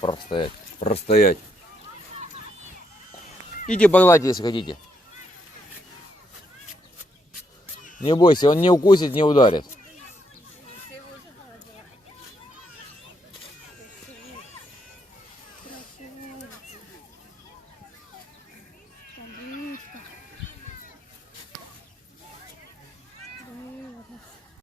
Простоять. Простоять. Идите погладьте, если хотите. Не бойся, он не укусит, не ударит.